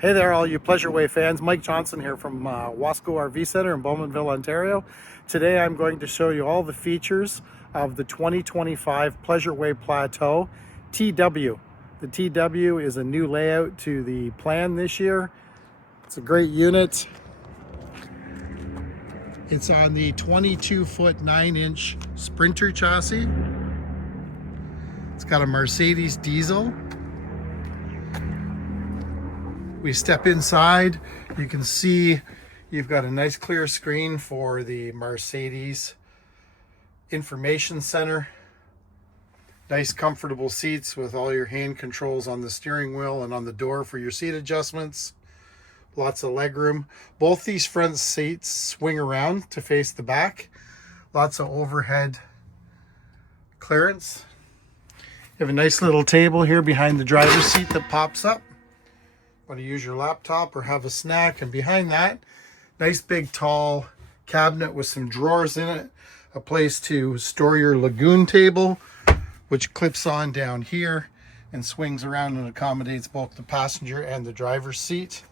Hey there, all you Pleasure Way fans. Mike Johnson here from Wasco RV Center in Bowmanville, Ontario. Today I'm going to show you all the features of the 2025 Pleasure Way Plateau TW. The TW is a new layout to the plan this year. It's a great unit. It's on the 22-foot 9-inch Sprinter chassis. It's got a Mercedes diesel. We step inside, you can see you've got a nice clear screen for the Mercedes information center. Nice comfortable seats with all your hand controls on the steering wheel and on the door for your seat adjustments. Lots of legroom. Both these front seats swing around to face the back. Lots of overhead clearance. You have a nice little table here behind the driver's seat that pops up. Want to use your laptop or have a snack, and behind that, nice big tall cabinet with some drawers in it, a place to store your lagoon table, which clips on down here and swings around and accommodates both the passenger and the driver's seat.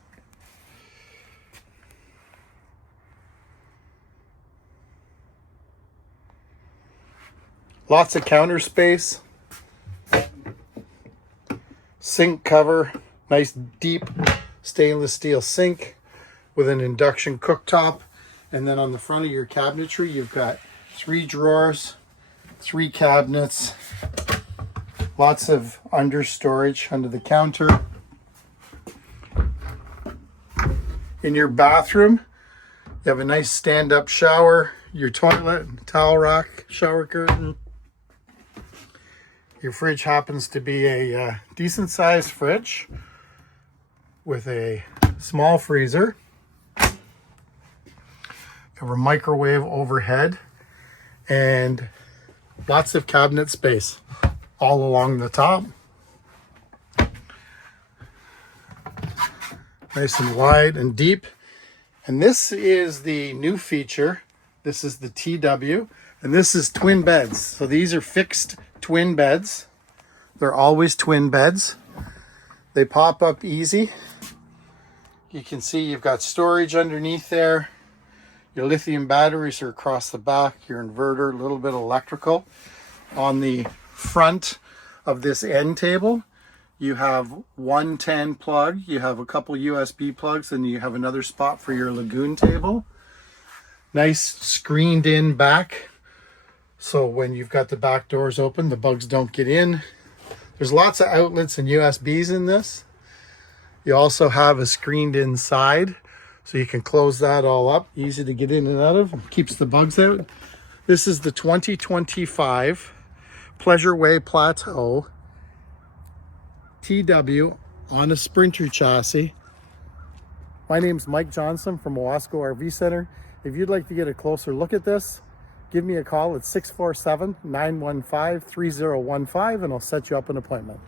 Lots of counter space. Sink cover. Nice deep stainless steel sink with an induction cooktop. And then on the front of your cabinetry, you've got 3 drawers, 3 cabinets, lots of under storage under the counter. In your bathroom, you have a nice stand-up shower, your toilet, towel rack, shower curtain. Your fridge happens to be a decent sized fridge with a small freezer. You have a microwave overhead and lots of cabinet space all along the top. Nice and wide and deep. And this is the new feature. This is the TW, and this is twin beds. So these are fixed twin beds. They're always twin beds. They pop up easy. You can see you've got storage underneath there. Your lithium batteries are across the back, your inverter, a little bit of electrical. On the front of this end table, you have one 10 plug, you have a couple USB plugs, and you have another spot for your lagoon table. Nice screened in back, so when you've got the back doors open, the bugs don't get in. There's lots of outlets and USBs in this. You also have a screened inside, so you can close that all up. Easy to get in and out of, keeps the bugs out. This is the 2025 Pleasure Way Plateau TW on a Sprinter chassis. My name's Mike Johnson from Wasco RV Center. If you'd like to get a closer look at this, give me a call at 647-915-3015 and I'll set you up an appointment.